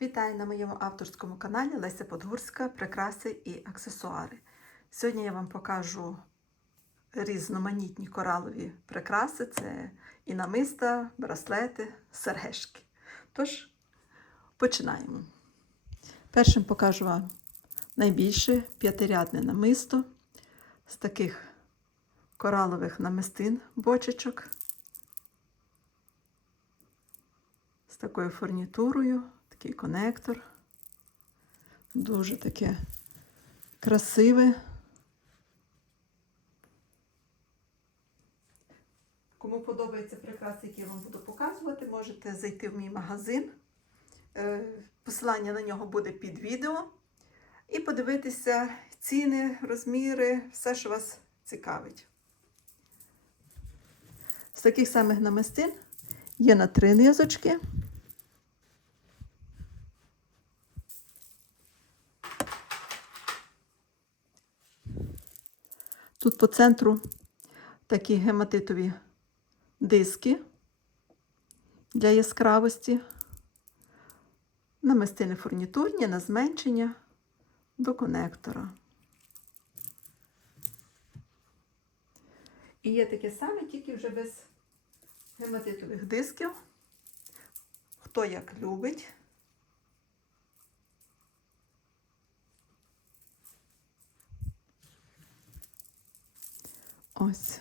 Вітаю на моєму авторському каналі Леся Подгурська Прикраси і аксесуари. Сьогодні я вам покажу різноманітні коралові прикраси: це і намиста, браслети, сережки. Тож, починаємо. Першим покажу вам найбільше п'ятирядне намисто з таких коралових намистин бочечок. З такою фурнітурою, такий конектор. Дуже таке красиве. Кому подобаються прикраси, які я вам буду показувати, можете зайти в мій магазин. Е, Посилання на нього буде під відео. І подивитися ціни, розміри, все, що вас цікавить. З таких самих намистин є на три низочки. Тут по центру такі гематитові диски для яскравості, намистини фурнітурні на зменшення до конектора. І є таке саме, тільки вже без гематитових дисків. Хто як любить. Ось.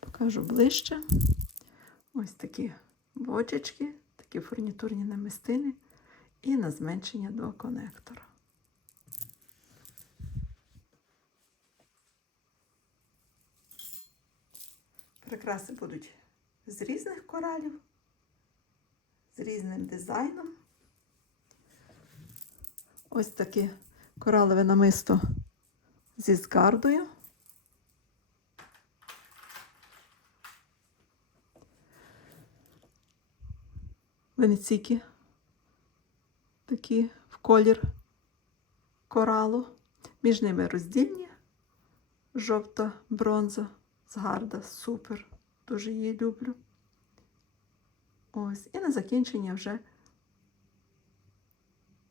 Покажу ближче. Ось такі бочечки, такі фурнітурні намистини і на зменшення до конектора. Прикраси будуть з різних коралів, з різним дизайном. Ось таке коралове намисто зі згардою. Венеційки такі в колір коралу. Між ними роздільні жовта бронза, згарда, супер. Дуже її люблю. Ось. І на закінчення вже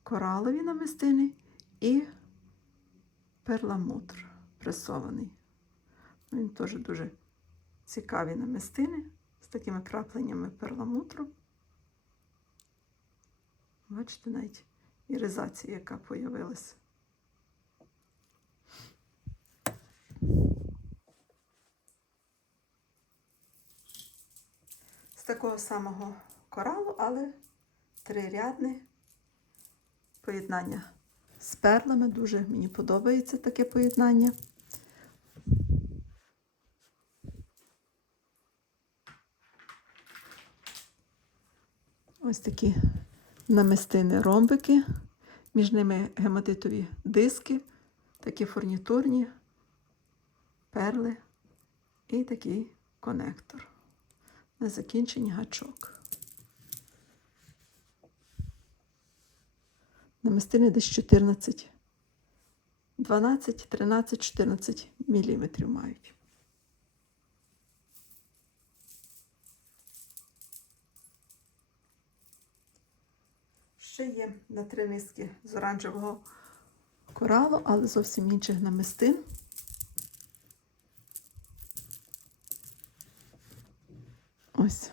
коралові намистини і перламутр пресований. Він теж дуже цікаві намистини з такими крапленнями перламутру. Бачите, навіть іризація, яка появилась. З такого самого коралу, але трирядне поєднання з перлами. Дуже мені подобається таке поєднання. Ось такі намистини ромбики, між ними гематитові диски, такі фурнітурні, перли і такий конектор. На закінченні гачок. Намистини десь 14, 12, 13, 14 міліметрів мають. Ще є на три низки з оранжевого коралу, але зовсім інших намистин. Ось.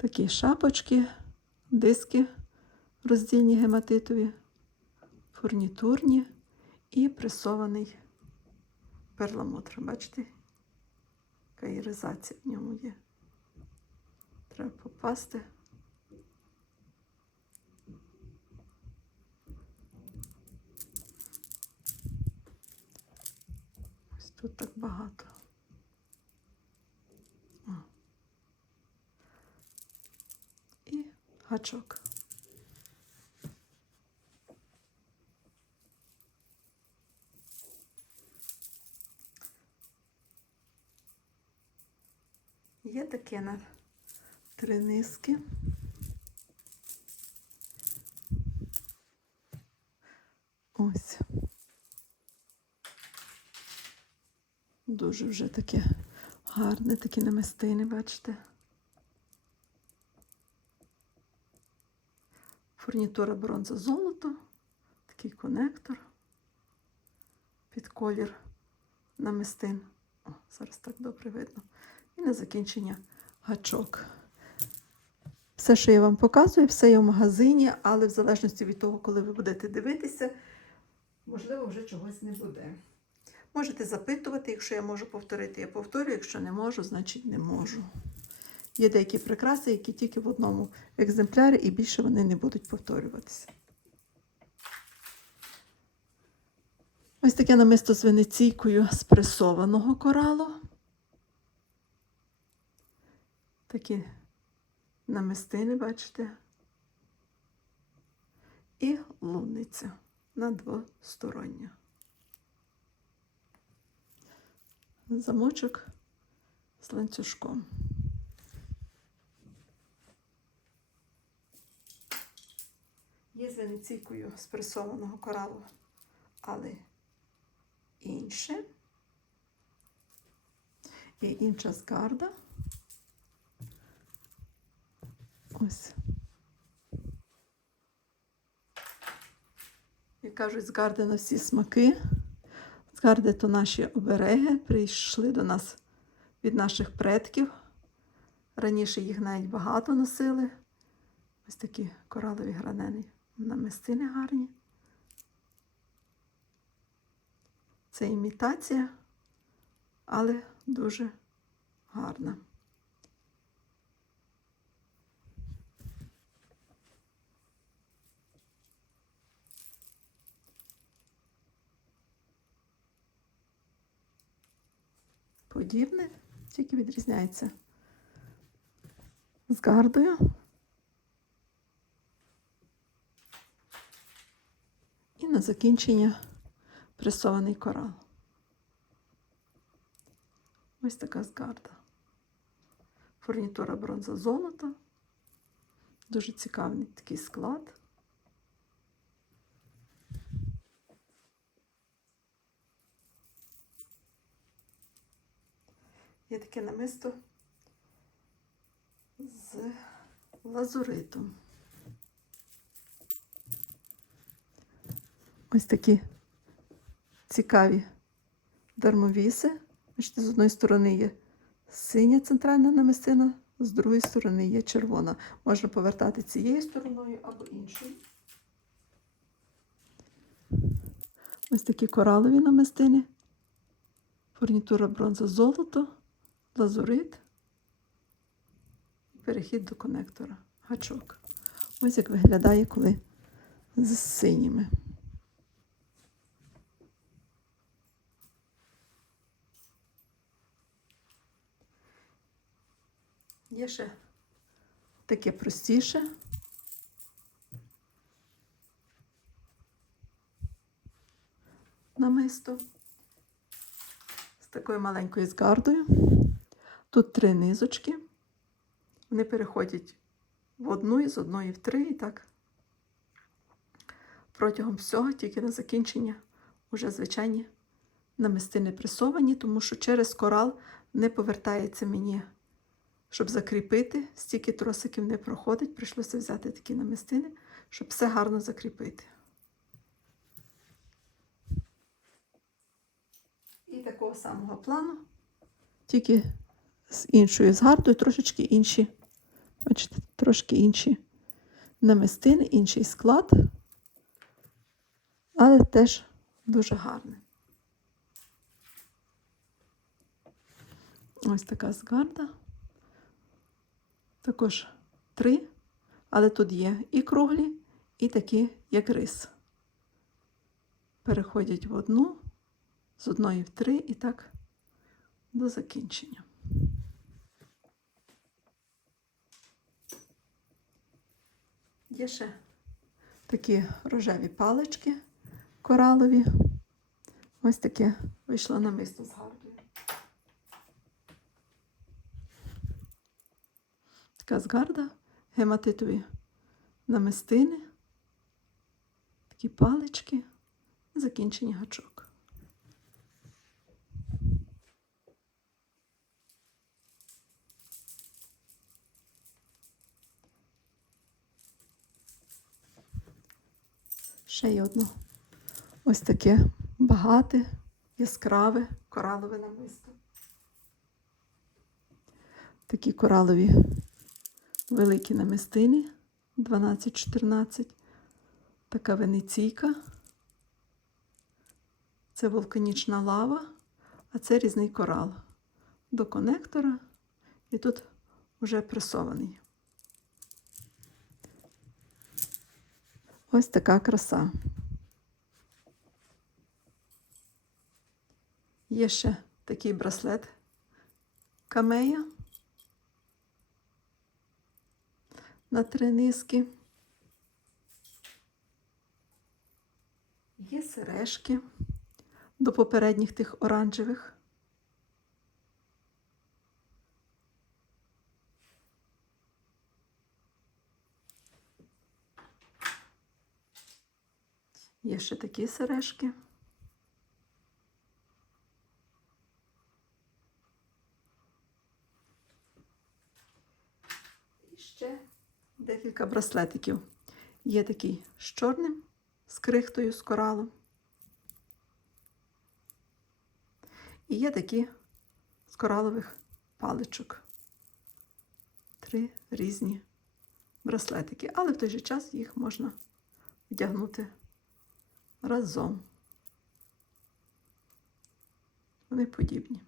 Такі шапочки, диски роздільні гематитові, фурнітурні і пресований перламутр. Бачите, яка іризація в ньому є. Треба попасти. Ось тут так багато. О. І гачок. Є таке на три низки. Ось. Дуже вже таке гарне, такі намистини, бачите. Фурнітура бронза золото, такий конектор під колір намистин. О, зараз так добре видно. І на закінчення гачок. Все, що я вам показую, все є в магазині, але в залежності від того, коли ви будете дивитися, можливо, вже чогось не буде. Можете запитувати, якщо я можу повторити, я повторю, якщо не можу, значить не можу. Є деякі прикраси, які тільки в одному екземплярі, і більше вони не будуть повторюватися. Ось таке намисто з венеційкою з пресованого коралу. Такі намистини, бачите. І лунниця на двостороння. Замочок з ланцюжком. Є з венеційкою з пресованого коралу, але інше. І інша скарда. Ось. Як кажуть, згарди на всі смаки. Згарди то наші обереги прийшли до нас від наших предків. Раніше їх навіть багато носили. Ось такі коралові гранени намистини гарні. Це імітація, але дуже гарна. Подібне, тільки відрізняється з гардою. І на закінчення пресований корал. Ось така згарда. Фурнітура бронза золото. Дуже цікавий такий склад. Є таке намисто з лазуритом. Ось такі цікаві дармовіси. Бачите, з одної сторони є синя центральна намистина, з другої сторони є червона. Можна повертати цією стороною або іншою. Ось такі коралові намистини. Фурнітура бронза золото, лазурит. Перехід до конектора. Гачок. Ось як виглядає, коли з синіми. Є ще таке простіше. Намисто з такою маленькою згардою. Тут три низочки. Вони переходять в одну і з одної в три, і так протягом всього, тільки на закінчення вже звичайні намистини пресовані, тому що через корал не повертається мені щоб закріпити, стільки тросиків не проходить, прийшлося взяти такі намистини, щоб все гарно закріпити. І такого самого плану, тільки з іншою згардою, трошечки інші, бачите, трошки інші намистини, інший склад, але теж дуже гарний. Ось така згарда. Також три, але тут є і круглі, і такі, як рис. Переходять в одну, з одної в три і так до закінчення. Є ще такі рожеві палички коралові. Ось таке вийшло намисто з гардою. Така згарда, гематитові намистини, такі палички, закінчення гачок. Ще є одно. Ось таке багате, яскраве коралове намисто. Такі коралові великі намистини 12-14. Така венеційка. Це вулканічна лава, а це різний корал до конектора. І тут вже пресований. Ось така краса. Є ще такий браслет камея на три низки. Є сережки до попередніх тих оранжевих. Є ще такі сережки. І ще декілька браслетиків. Є такий з чорним, з крихтою, з коралом. І є такі з коралових паличок. Три різні браслетики, але в той же час їх можна вдягнути разом. Вони подібні.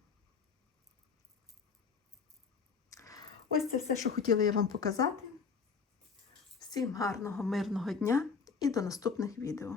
Ось це все, що хотіла я вам показати. Всім гарного, мирного дня і до наступних відео.